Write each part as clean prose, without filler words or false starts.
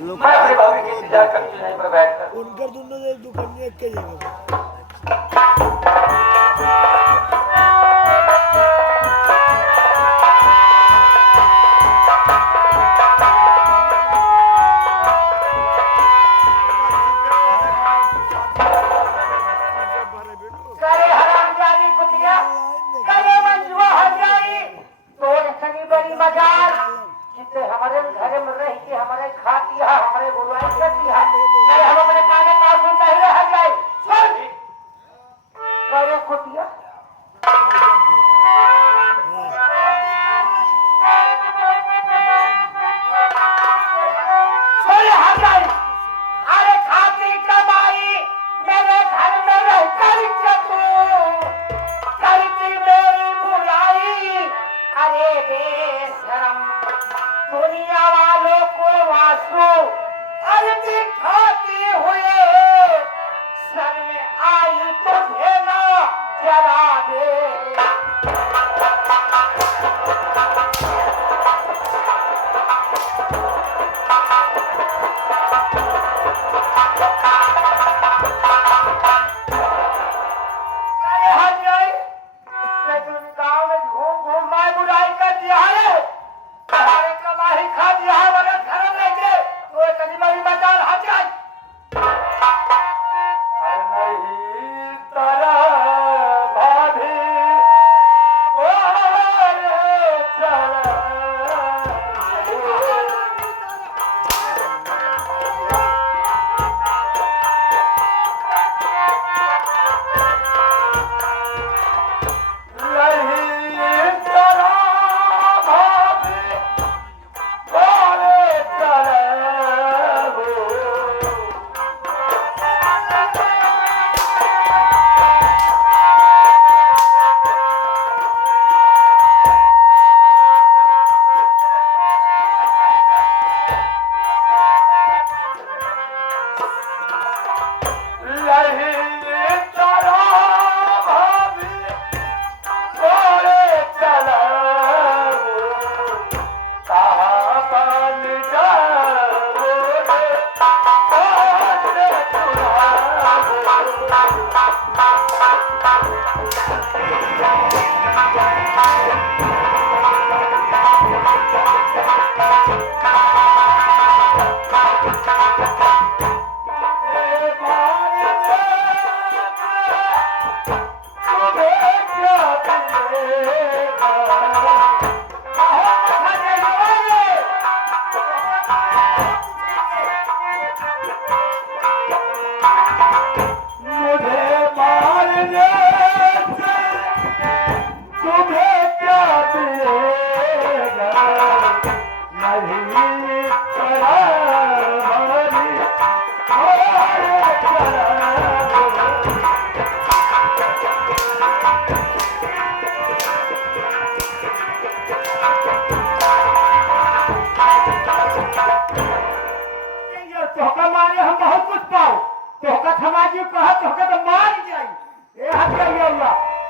मैं अपने भाभी की इंतजार करती नहीं पर बैठकर उनका दोनों दुकान एक के जगह हमारे घर में रह के हमारे खा दिया हमारे बुलाई कर दिया हम अपने काने का सुनता ही रह गए करे कुटिया अरे खाती कमाई मेरे घर में रह कर करती मेरी बुलाई अरे बेशरम दुनिया वालों को वासु अर्जी खाती हुए सर में आई तो देना जरा दे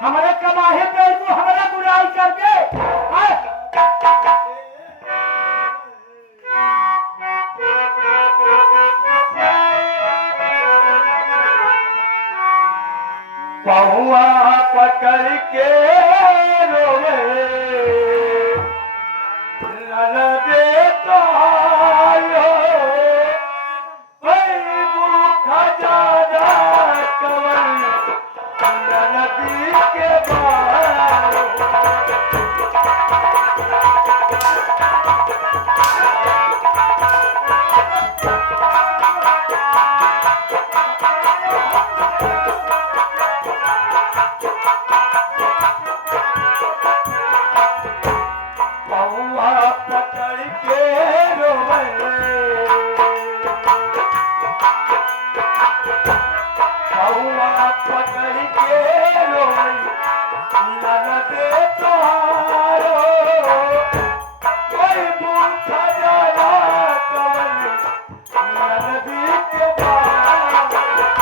हमारे कमाही पे हमारा बुराई कर दे पहुआ पकड़ के रोवे ननदे तो आयो खजाना कवन नदी के बाहर पकड़ के रोवे पकड़ के रोवे ननदे तोहारो कोई भूखा जाला कवन नदी के बाहर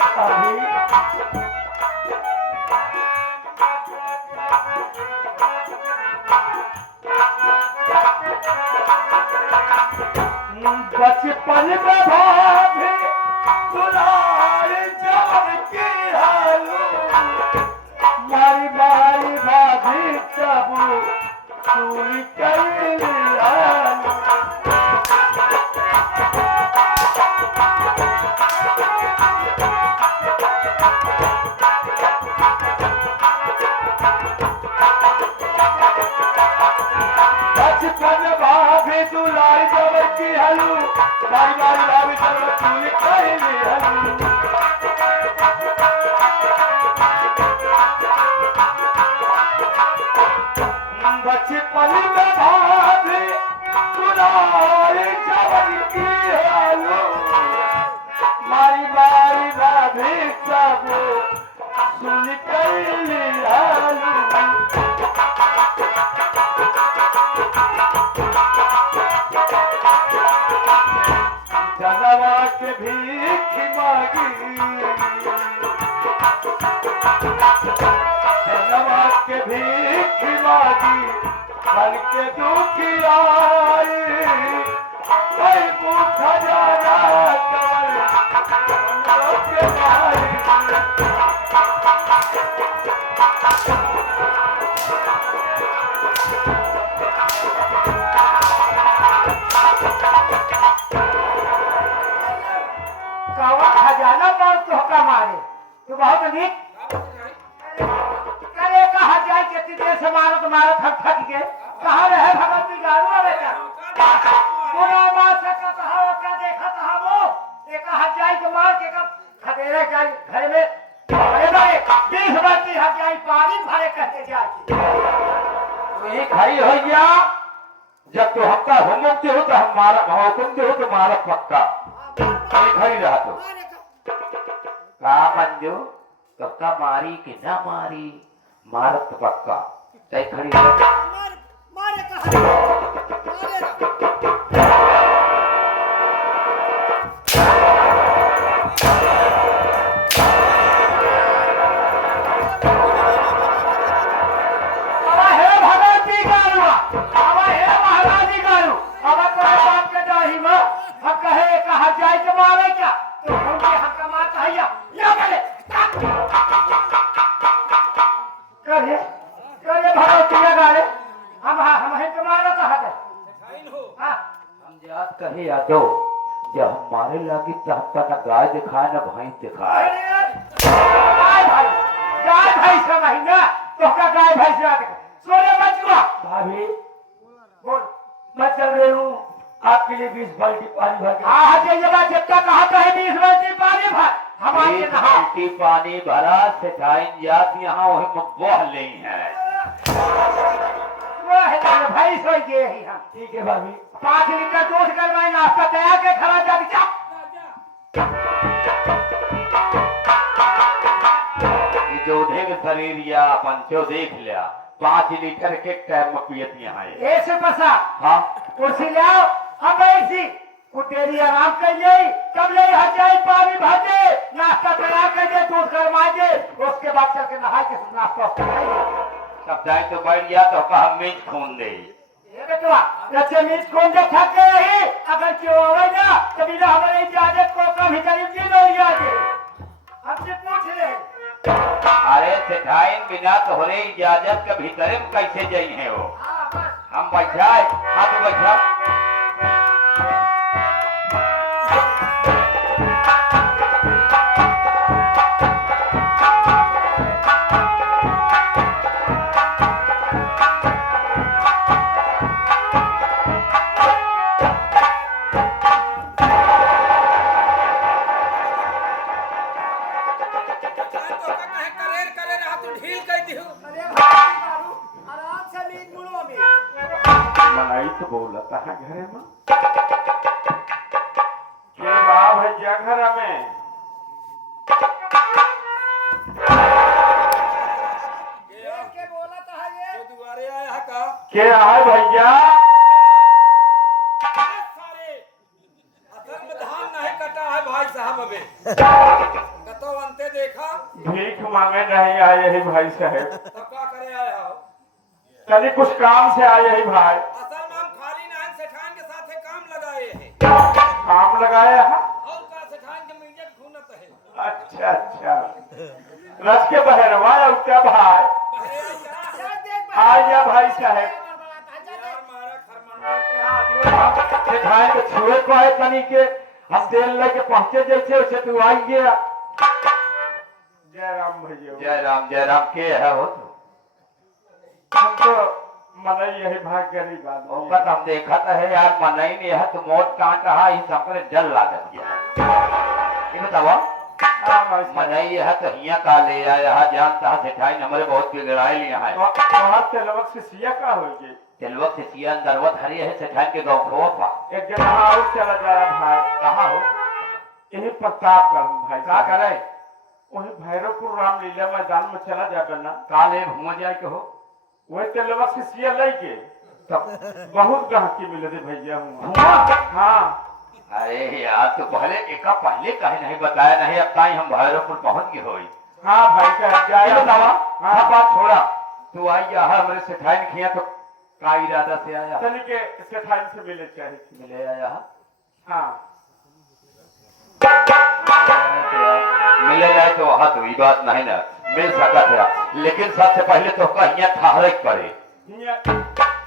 अभी बचपन में भाभी दुलार जब की हालू मारी मारी भाभी सब सुन कर हालू बचपन भाभी दुलार जब की हालू मारी मारी भाभी सब सुन कर हालू बचपन में भाभी दुलार जब की हालू मारी मारी भाभी सब सुन कर हालू जनवा के भीख मांगी जनवा के भीख मांगी बल के दुखी आई कोई भूखा जाना कमल के मारी कौवा खजाना पर तोहका मारे तू बहुत नीक करे कहा जाए के तीजे से मारत मारत थक थक के कहाँ रहे भगवती गारू बेटा पूरा मार सका कहा का देखा कहा वो ये कहा जाए के मार के कब खदेरे जाए घर में अरे भाई 20 बार हट जाए पानी भरे कहते जाए वही खाई हो गया जब तो हमका होमते हो तो हम मारा हुकुमते हो तो मारा पक्का वही खाई रहा तो का मंजू कक्का मारी कि ना मारी मारत पक्का चाहे खड़ी रह मारे कहा मारे अब है भगवती गारू अब है महाराजी गारू अब तेरे बाप के दाही में अब कहे कहा जाए के मारे क्या तो हम के हक मात है या बोले करे करे भगवती गारे हम है तुम्हारा कहा है हां हम जात कहे यादो जब हम मारे लगी तो हमका ना गाय दिखाए ना भैंस दिखाए गाय भैंस का महीना तो का गाय भैंस ना दिखाए सोने बचुआ भाभी बोल मैं चल रही हूँ आपके लिए 20 बाल्टी पानी भर के हाँ ये बात जब तक कहा कहे 20 बाल्टी पानी भर हमारे नहा बाल्टी पानी भरा सिखाइन जात यहाँ वही बह ले है वो है ना भैंस हो गए ही हम ठीक है भाभी 5 लीटर दूध करवाए नाश्ता तैयार के खड़ा जा जा ये जो देख शरीर या पंचो देख लिया 5 लीटर के टाइम में पियत यहाँ है ऐसे पसा हाँ कुर्सी ले आओ हम बैठी कुटेरी आराम कर ले कब ले हट जाए पानी भर दे नाश्ता तैयार कर दे दूध करवा दे उसके बाद चल के नहा के नाश्ता कराएंगे तब जाए तो बैठ गया तो कहा मीट खून दे ये बेटवा रचे मीट कौन जो थक गए रही अगर क्यों हो ना कभी ना हमारे इजाजत को कभी करीब जी लो इजाजत हमसे पूछ ले अरे सिखाइन बिना तोहरे इजाजत के भीतर में कैसे जाई है वो हाँ बस हम बैठाए हाथ बैठा मनाई तो बोलता है घरे में के बाब है जघर में के है भैया धान नहीं कटा है भाई साहब अबे कतो देखा भीख मांगे नहीं आए ही भाई साहब, तब का करे आया हो। तनी कुछ काम से आए ही भाई। असल में हम खाली नाइन सेठान के साथ काम लगाए हैं काम लगाया है? और का सेठान के मीडियट घूमत है। अच्छा अच्छा, रस के बहरवा उठा भाई, बहरे करा आ गया भाई साहब। यार मारा खरमंडल के हाथ सेठाई के छुए को है तनी के, हम तेल लेके पहुंचे जैसे वैसे तू आई गया। जय राम भैया। जय राम के है हो तो हम तो मनई यही भाग गरीब आदमी। ओकत हम देखत है यार मनई में है तो मोट काट रहा इस हमरे जल लागत गया। ये बतावा हाँ भाई साहब। मनई है तो हिया का ले आया है जानता है सेठाई हमरे बहुत बिगड़ाई लिया है। वहाँ तेलवक से सिया का होगी? तेलवक से सिया दरवत हरी है सेठाई के गाँव खोपा। एक जगह और चला जा रहा भाई। कहाँ हो यही प्रतापगढ़ में भाई। का करे वही भैरवपुर रामलीला मैदान में चला जा बना। काले घूम जाए के हो वही तेलवक से सिया लेके तब बहुत गहकी मिले थे भैया हूँ। घूमा। हाँ अरे यार तो पहले एका पहले कहे नहीं बताया नहीं अब ताई हम भैरवपुर पहुंच गए होई। हाँ भाई साहब ये जाए। बतावा हाँ। हाँ बात छोड़ा तू आई या हमरे सेठाई ने खिया तो का इरादा से आया तनी के सेठाई से मिले चाहिए। मिले आया है? हाँ मिले जाए तो वहाँ तो ये बात नहीं ना मिल सकत है लेकिन सबसे पहले तो कहीं ठहरे पड़े। हियां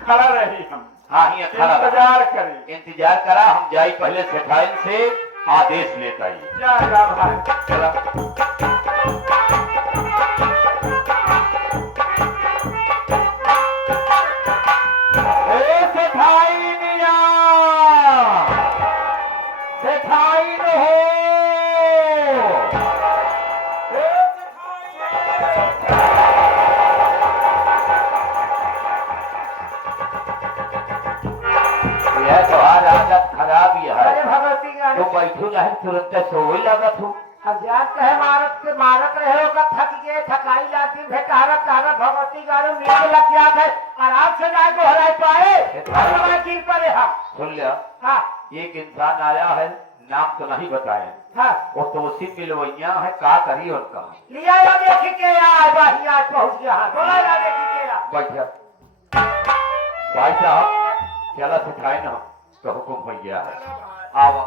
खड़ा रही हम। हाँ हिया खड़ा रहा। इंतजार करी। इंतजार करा हम जाई पहले सेठाइन से आदेश लेता ही। जा जा भाई। चला ए सेठाई मिया सेठाई न हो यह तो आदत खराब ही है। अरे भगवती का तो बैठू नहीं तुरंत सोई लगत हूँ। अब जान कहे मारत रहे होगा थक गए थकाई लाती भेटारत तारत भगवती गारो नीचे लग जात है आराम से जाए को हराई पाए हमारे गिर पड़े हम। सुन लिया हाँ एक इंसान आया है नाम तो नहीं बताए हाँ वो तो उसी मिलवैया है का करी उनका लिया या देखी के यार बाही आज पहुंच गया है बोला या देखी के यार। बैठा भाई साहब चला सिखाए ना तो हुक्म हो गया है आवा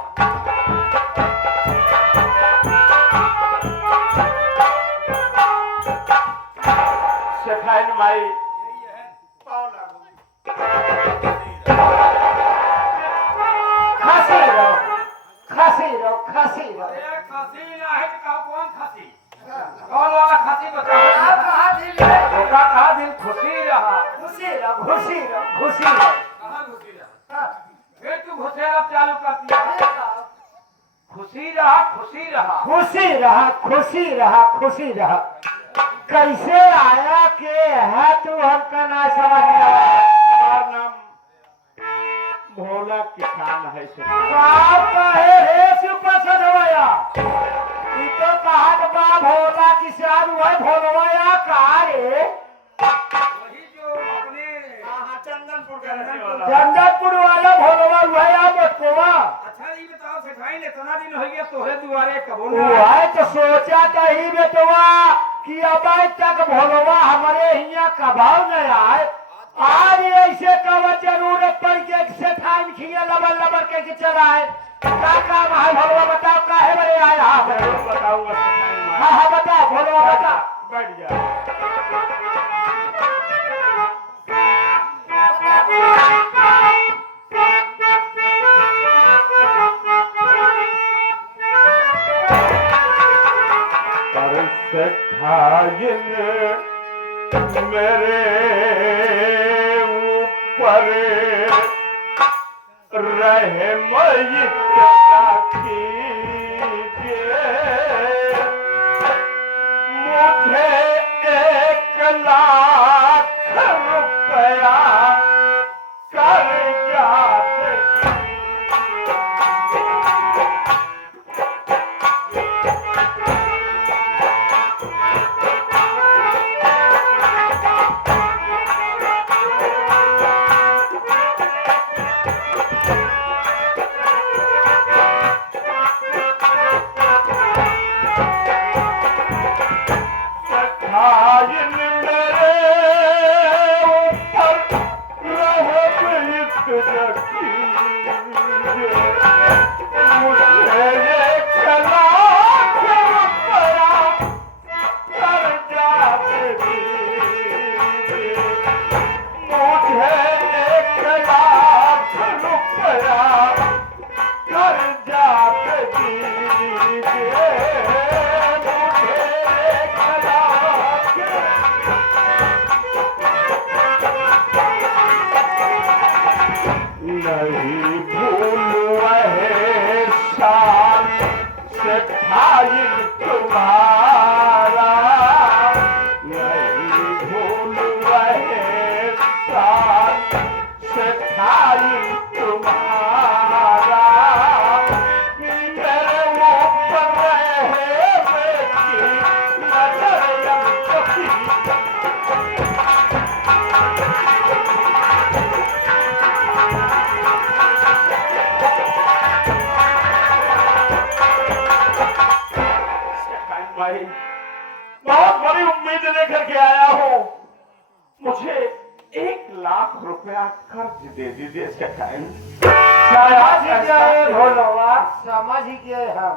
सेठाई माई खासी रहो खासी रहो खासी रहो। अरे खांसी ना है तो का कौन खांसी कौन वाला खांसी बताओ। आप कहाँ दिल है? धोखा कहा दिल खुशी रहा खुशी रहो खुशी रहो खुशी रहो। कहाँ खुशी रहा हाँ, फिर तू घुसेरा चालू करती है। ये कहो। खुशी रहा खुशी रहा खुशी रहा खुशी रहा खुशी रहा। कैसे आया के है तू हमका ना समझ में आया। हमार नाम भोला किसान है सेठाई। बाप कहे हे सुपर सदवया ई तो कहत बा भोला किसान हुआ भोलवया का रे वही जो अपने चंदनपुर का रहने वाला। जंदरपुर वाला भोलवा हुआ या बटकोवा। अच्छा ये बताओ सेठाई ने इतना दिन हो गया तोहे दुआरे कबो वो ना है तो सोचा तो ही बेटवा कि अब तक भोलवा हमारे हिया कबाव न आए आज ऐसे कब जरूरत पड़ के सेठाई खिया लबर लबर के चलाए का काम है भोलवा बताओ काहे बरे आया हाँ जरूर बताऊंगा सेठाई माई। हाँ हाँ बताओ भोलवा बता। बैठ जा। पर सेठाई ने मेरे ऊपर रहम इतना कीजिए मुझे 1,00,000 रुपया कर्जा दे। भाई बहुत बड़ी उम्मीद लेकर के आया हूँ। मुझे 1,00,000 रुपया कर्ज दे दीजिए सेठाई। समझ गए भोलवा, समझ गए हम।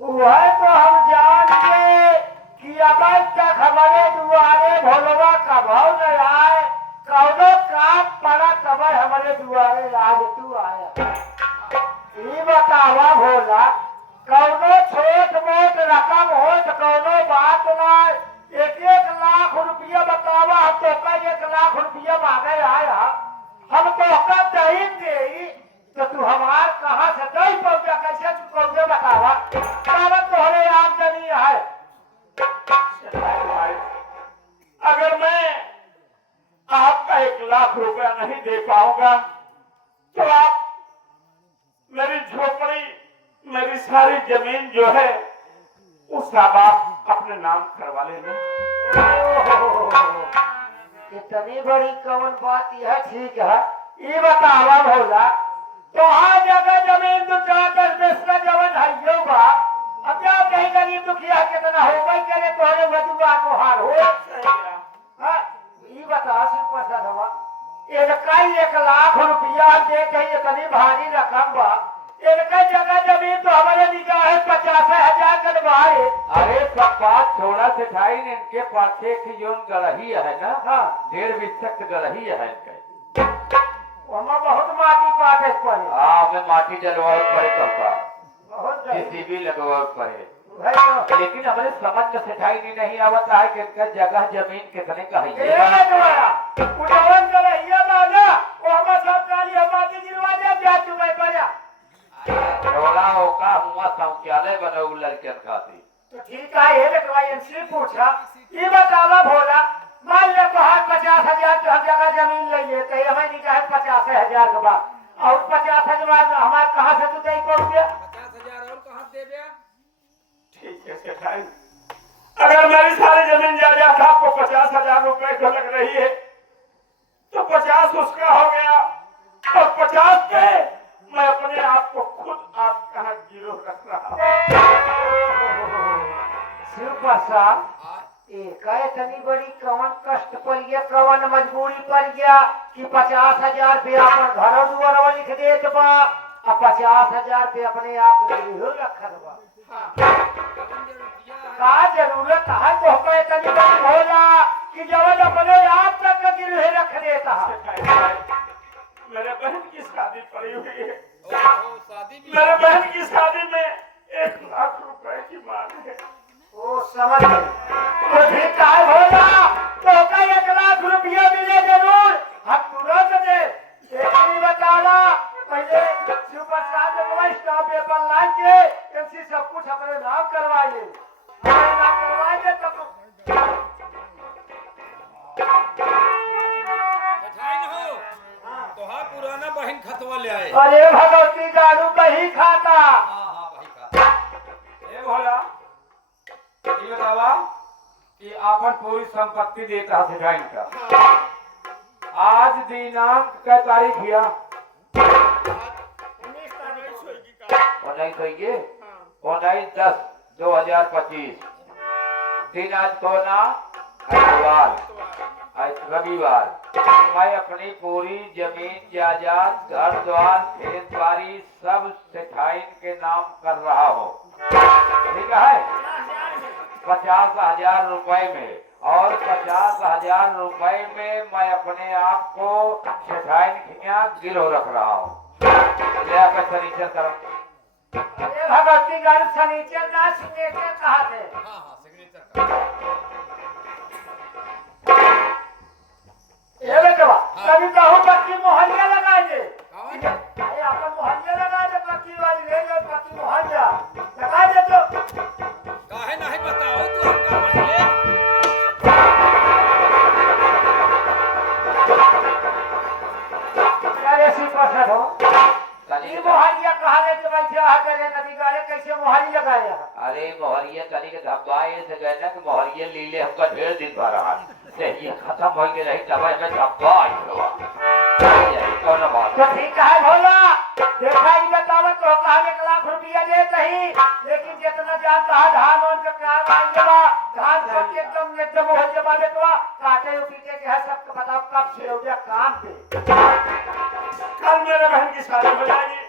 वह तो हम जान गए कि अब तक हमारे दुआरे भोलवा कभाव न आए, कौनो काम पड़ा तब हमारे दुआरे आज तू आया। ये बतावा भोला, कौनो छोट मोट रकम हो तो कौनो बात ना, 1,00,000 रुपया बतावा, हम तो कई 1,00,000 रुपया मांगे आया, हम तो का देंगे तो तू हमार कहाँ से दही पहुंचा, कैसे तू पहुंचे बतावा। कारण तोहरे आमदनी है। अगर मैं आपका 1,00,000 रुपया नहीं दे पाऊंगा तो आप मेरी झोपड़ी, मेरी सारी जमीन जो है उसका आप अपने नाम करवा लेना। इतनी बड़ी कौन बात यह ठीक है। ये बतावा भोला, तो हाँ जगह जमीन तो 4-10 बेसना जवन है यो बा, अब क्या कहीं गरीब दुखिया कितना हो गई करे तोहरे वधुआ को हार हो। हाँ, ये बता सिर्फ दवा, इनका 1,00,000 रुपया दे कहीं इतनी भारी रकम बा, इनका जगह जमीन तो हमारे निगाह है 50,000 कटवाए। अरे सब बात छोड़ा सेठाई ने, इनके पाछे की जोन गड़ही है ना, हाँ 1.5 बिस्सा गड़ही है इनके। वहाँ बहुत माटी पाटे पड़े, हाँ हमें माटी डलवाए पड़े पापा, बहुत गरीब। जेसीबी लगवाए पड़े। भाई तो लेकिन हमारे समझ में सेठाई नहीं आवता है कि इनका जगह जमीन कितने का है। ए दोया, उड़ावन करे ये बाजा, वो हम सरकारी हमारी गिरवा दे ब्याज तुम्हें पड़ा। छोड़ा होका हुआ शौचालय बने लड़के खाती। तो ठीक है, ये लेकर इनसे पूछा, ये बतावा भोला, मान ले तो हाथ 50,000 की हम जगह जमीन ले लेते, हमें निकाह 50,000 के बाद, और 50,000 हमारे कहाँ से तू दे पहुंचे? 50,000 और कहाँ दे दिया? ठीक है सेठाई, अगर मेरी सारी जमीन जायदाद आपको 50,000 रुपए को लग रही है तो 50 उसका हो गया, और 50 पे मैं अपने आप को खुद आप कहाँ गिरो रख रहा हूँ। शिव प्रसाद, एक इतनी बड़ी कौन कष्ट पड़ गया, कौन मजबूरी पड़ गया कि 50,000 पे अपन घर दुआर लिख देत बा, और 50,000 पे अपने आप गिरहो रखल बा। का जरूरत है तो हमें इतनी बड़ी भोला कि जब अपने आप तक गिरहे रख देता है। सेठाई भाई, मेरे बहन की शादी पड़ी हुई है, ओहो, शादी भी मेरे बहन की शादी में 1,00,000 रुपए की मांग है। ओ समझ गए, तो ठीक है भोला, तो का 1,00,000 रुपया मिले जरूर, हम तुरंत दे। एक बतावा, पहले शिव प्रसाद ने स्टाफ पेपर ला के इनसे सब कुछ अपने नाम करवाइए, अपने नाम करवाएंगे तब मिठाई न हो, तो हाँ पुराना बहन खतवा ले आए। अरे भगवती गाड़ू कहीं खाता। हाँ भाई का। ए भोला, ये बतावा कि आपन पूरी संपत्ति देता है सेठाई का। आज दिनांक क्या तारीख है? 19/10/2025 दिन आज कोना रविवार, आज रविवार। मैं अपनी पूरी जमीन जायदाद घर द्वार खेत बाड़ी सब सेठाई के नाम कर रहा हूँ, ठीक है? 50,000 रुपए में, और 50,000 रुपए में मैं अपने आप को सेठाई गिरो रख रहा हूँ। ले आकर फर्नीचर करो। अरे भगवती गाड़ू सनीचर ना सिग्नेचर कहा थे। हाँ सिग्नेचर का। ये बेटवा, कभी कहो पक्की मोहल्ला लगाएंगे। कौन? अरे अपन मोहल्ला लगा दे, पक्की वाली ले लो, पक्की मोहल्ला लगा दे तो। काहे नहीं बताओ तू हमका पहले? अरे शिव प्रसाद हो, तनी ये मोहल्ला कहा रे जो बैठे आ करे नदी गाड़े कैसे मोहल्ला लगाए हैं? अरे मोहरिया तनी के धब्बाए से गए ना कि मोहरिया लीले हमका ढेर दिन भर रहा से ये खत्म हो गई रही, दवाई में धब्बा आई हुआ कौन बात। तो ठीक है भोला, देखा ही बतावत तो कहा 1 लाख रुपया दे नहीं, लेकिन जितना जान कहा धान और के काम आएंगे बा, धान कट एकदम हो जबा बेटवा, काटे और पीटे के है सबको बताओ कब से हो गया काम पे। कल मेरे बहन की शादी हो जाएगी,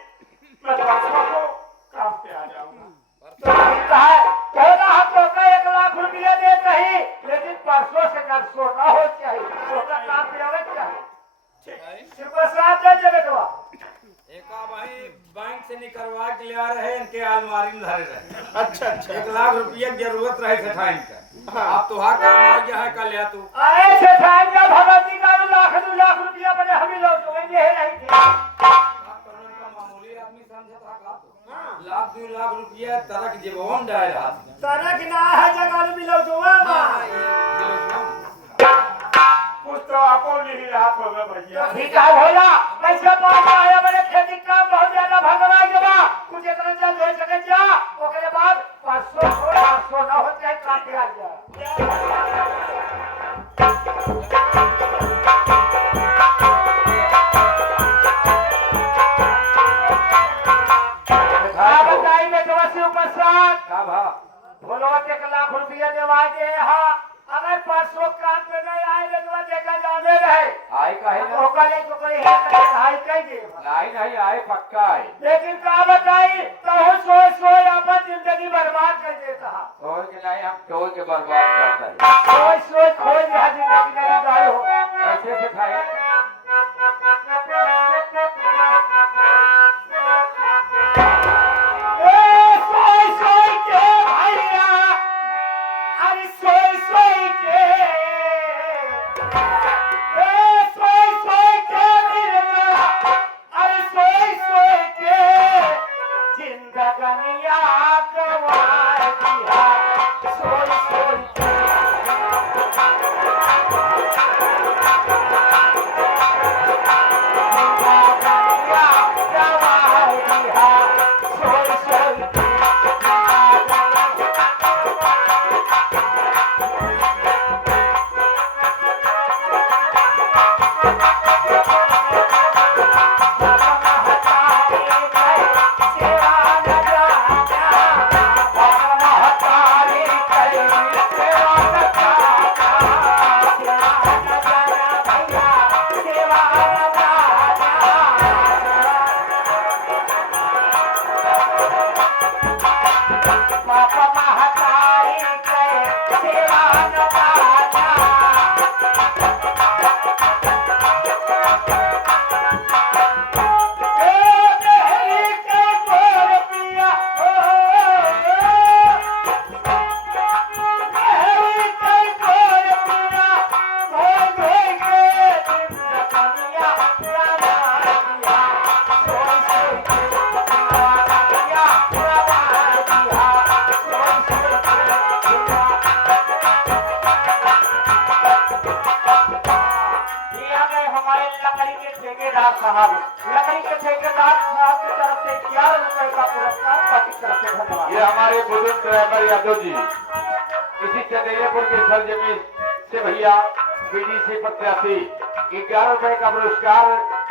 मैं परसों को काम पे आ जाऊंगा। तो कहा है पहला हम तो 1 लाख रुपया दे नहीं, लेकिन परसों से नरसों ना हो चाहिए, तो काम पे आवे चाहिए। सिर्फ साथ दे दे बेटवा। एका भाई बैंक से निकलवा के ले आ रहे इनके अलमारी में धरे रहे। अच्छा अच्छा 1 लाख रुपया की जरूरत रहे सेठाइन का। अब तो हर काम आ गया है कल या तू। अरे सेठाइन का भगवती का 1 लाख 2 लाख रुपया बने हम ही लोग तो ये नहीं थे। मामूली आदमी समझे था का तो 1 लाख 2 लाख रुपया तरक जेबोन डाल हाथ में। तरह की ना है जगह मिलो जो कुछ तो आपको नहीं रहा होगा भैया। ठीक है भोला पैसे पास आया मेरे खेती का बहुत ज्यादा भगवाई जबा कुछ इतना जल्द हो सके जा ओकरे बाद परसों ना हो चाहे काम पे आ जा। बताई में तो वैसे ऊपर साथ का भा भोलवा 1 लाख रुपया देवा दे हाँ अगर परसों काम पे नहीं आए तो देखा जाने रहे आए का है ना ओकरे तो कोई है हाई कह दे नहीं आए पक्का है। लेकिन का बताई तो सोच अपन जिंदगी बर्बाद कर देता है। सोच के नहीं हम टोल के बर्बाद करता है। सोच खोल दिया जिंदगी नहीं गाय हो कैसे से खाए सोई के भैया अरे सोई के सोई के मिलना अरे सोई के जिंदगनिया गवार दिया सोई के साहब लकड़ी के ठेकेदार साहब की तरफ से 11 रुपए का पुरस्कार पार्टी की तरफ से धन्यवाद। ये हमारे बुजुर्ग ड्राइवर यादव जी इसी चंदेरियापुर के सरजमीन से भैया बीडीसी प्रत्याशी 11 रुपए का पुरस्कार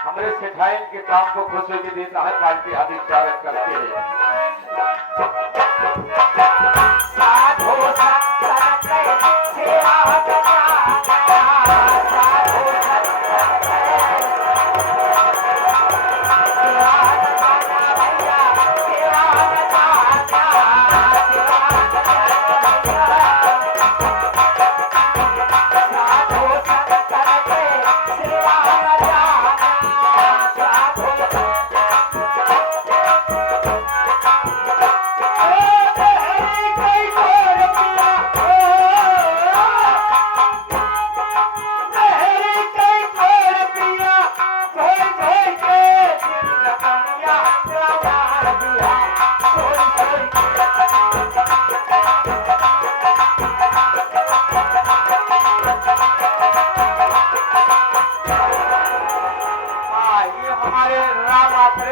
हमारे सेठाइन के काम को खुश होकर देता है। पार्टी हार्दिक स्वागत करते हैं।